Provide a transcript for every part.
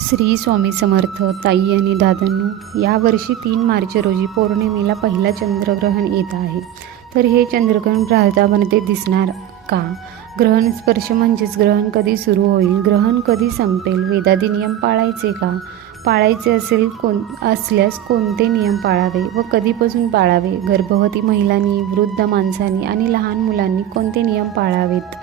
श्री स्वामी समर्थ. ताई आणि दादांनो, यावर्षी 3 मार्च रोजी पौर्णिमेला पहिला चंद्रग्रहण येत आहे. तर हे चंद्रग्रहण भारतामध्ये दिसणार का? ग्रहण स्पर्श म्हणजेच ग्रहण कधी सुरू होईल, ग्रहण कधी संपेल, वेदादी नियम पाळायचे का? पाळायचे असल्यास कोणते नियम पाळावे व कधीपासून पाळावे? गर्भवती महिलांनी, वृद्ध माणसांनी आणि लहान मुलांनी कोणते नियम पाळावेत?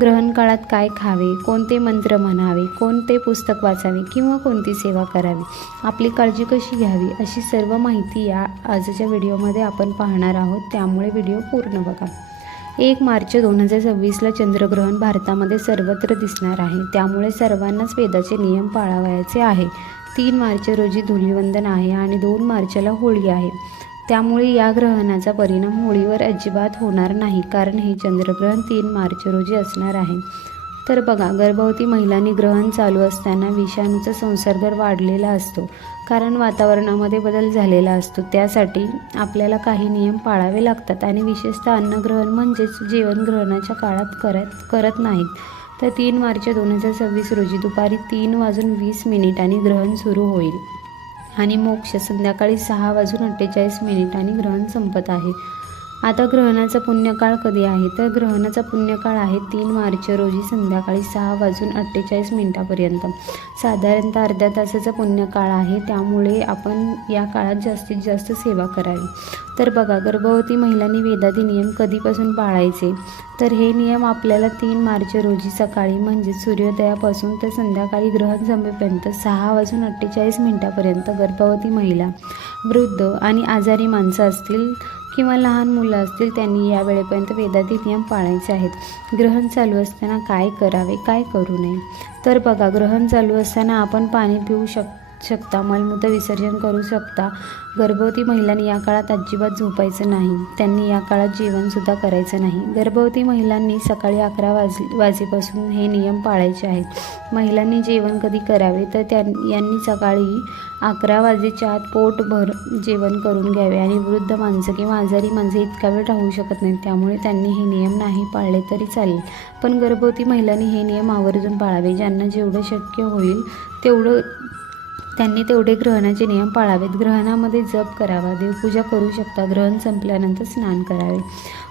ग्रहण काळात काय खावे, कोणते मंत्र म्हणावे, कोणते पुस्तक वाचावे किंवा कोणती सेवा करावी, आपली काळजी कशी घ्यावी, अशी सर्व माहिती या आजच्या व्हिडिओमध्ये आपण पाहणार आहोत. त्यामुळे व्हिडिओ पूर्ण बघा. 1 मार्च 2026ला चंद्रग्रहण भारतामध्ये सर्वत्र दिसणार आहे. त्यामुळे सर्वांनाच वेदाचे नियम पाळावयाचे आहे. 3 मार्च रोजी धुलीवंदन आहे आणि 2 मार्चला होळी आहे. त्यामुळे या ग्रहणाचा परिणाम होळीवर अजिबात होणार नाही, कारण हे चंद्रग्रहण 3 मार्च रोजी असणार आहे. तर बघा, गर्भवती महिलांनी ग्रहण चालू असताना विषाणूचा संसर्ग वाढलेला असतो, कारण वातावरणामध्ये बदल झालेला असतो. त्यासाठी आपल्याला काही नियम पाळावे लागतात आणि विशेषतः अन्नग्रहण म्हणजेच जेवण ग्रहणाच्या काळात करत नाहीत. तर 3 मार्च 2026 रोजी दुपारी 3:20 ग्रहण सुरू होईल आणि मोक्ष संध्याकाळी 6:48 ग्रहण संपत आहे. आता ग्रहणाचा पुण्यकाळ कधी आहे? तर ग्रहणाचा पुण्यकाळ आहे 3 मार्च रोजी संध्याकाळी 6:48 साधारणतः अर्ध्या तासाचा पुण्यकाळ आहे. त्यामुळे आपण या काळात जास्तीत जास्त सेवा करावी. तर बघा, गर्भवती महिलांनी वेदादी नियम कधीपासून पाळायचे? तर हे नियम आपल्याला 3 मार्च रोजी सकाळी म्हणजे सूर्योदयापासून तर संध्याकाळी ग्रहण संपेपर्यंत 6:48 गर्भवती महिला, वृद्ध आणि आजारी माणसं असतील किंवा लहान मुलं असतील, त्यांनी या वेळेपर्यंत वेदाती नियम पाळायचे आहेत. ग्रहण चालू असताना काय करावे, काय करू नये? तर बघा, ग्रहण चालू असताना आपण पाणी पिऊ शकता, मलमूत्र विसर्जन करू शकता. गर्भवती महिलांनी या काळात अजिबात झोपायचं नाही. त्यांनी या काळात जेवणसुद्धा करायचं नाही. गर्भवती महिलांनी सकाळी 11 वाजेपासून हे नियम पाळायचे आहेत. महिलांनी जेवण कधी करावे? तर यांनी सकाळी 11 वाजेच्या आत पोटभर जेवण करून घ्यावे आणि वृद्ध माणसं किंवा आजारी माणसं इतका वेळ राहू शकत नाहीत. त्यामुळे त्यांनी हे नियम नाही पाळले तरी चालेल. पण गर्भवती महिलांनी हे नियम आवर्जून पाळावे. ज्यांना जेवढं शक्य होईल त्यांनी तेवढे ग्रहणाचे नियम पाळावेत. ग्रहणामध्ये जप करावा, देवपूजा करू शकता. ग्रहण संपल्यानंतर स्नान करावे.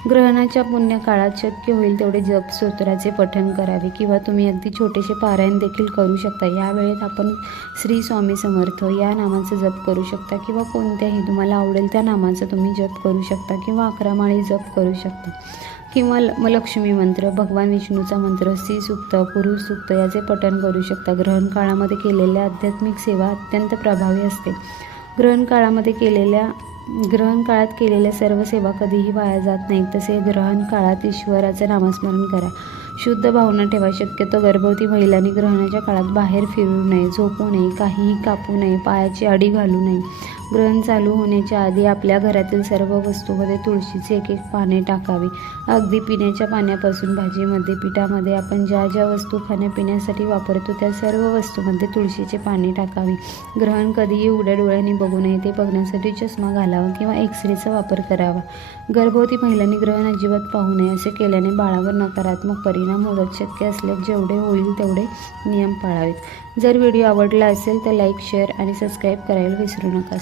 ग्रहणाच्या पुण्यकाळात शक्य होईल तेवढे जप स्तोत्राचे पठण करावे किंवा तुम्ही अगदी छोटेसे पारायण देखील करू शकता. या वेळेत आपण श्री स्वामी समर्थ या नामाचा जप करू शकता किंवा कोणत्याही तुम्हाला आवडेल त्या नामाचा तुम्ही जप करू शकता किंवा 11 माळी जप करू शकता किंवा लक्ष्मी मंत्र, भगवान विष्णूचा मंत्र, स्त्री सूक्त, पुरुष सूक्त याचे पठण करू शकता. ग्रहण काळामध्ये केलेल्या आध्यात्मिक सेवा अत्यंत प्रभावी असते. ग्रहण काळात केलेल्या सर्व सेवा कधीही वाया जात नाहीत. तसे ग्रहण काळात ईश्वराचं नामस्मरण करा. शुद्ध भावना ठेवा. शक्यतो गर्भवती महिलांनी ग्रहणाच्या काळात बाहेर फिरू नये, झोपू नये, काहीही कापू नये, पायाची आडी घालू नये. ग्रहण चालू होण्याच्या आधी आपल्या घरातील सर्व वस्तूमध्ये तुळशीचे 1-1 पाने टाकावी. अगदी पिण्याच्या पाण्यापासून भाजीमध्ये, पिठामध्ये आपण ज्या ज्या वस्तू खाण्यापिण्यासाठी वापरतो त्या सर्व वस्तूमध्ये तुळशीचे पाने टाकावी. ग्रहण कधीही उघड्या डोळ्यांनी बघू नये. ते बघण्यासाठी चष्मा घालावा किंवा एक्सरेचा वापर करावा. गर्भवती महिलांनी ग्रहण अजिबात पाहू नये. असे केल्याने बाळावर नकारात्मक परिणाम होतात. शक्य असल्यास जेवढे होईल तेवढे नियम पाळावेत. जर व्हिडिओ आवडला असेल तर लाईक, शेअर आणि सबस्क्राईब करायला विसरू नका.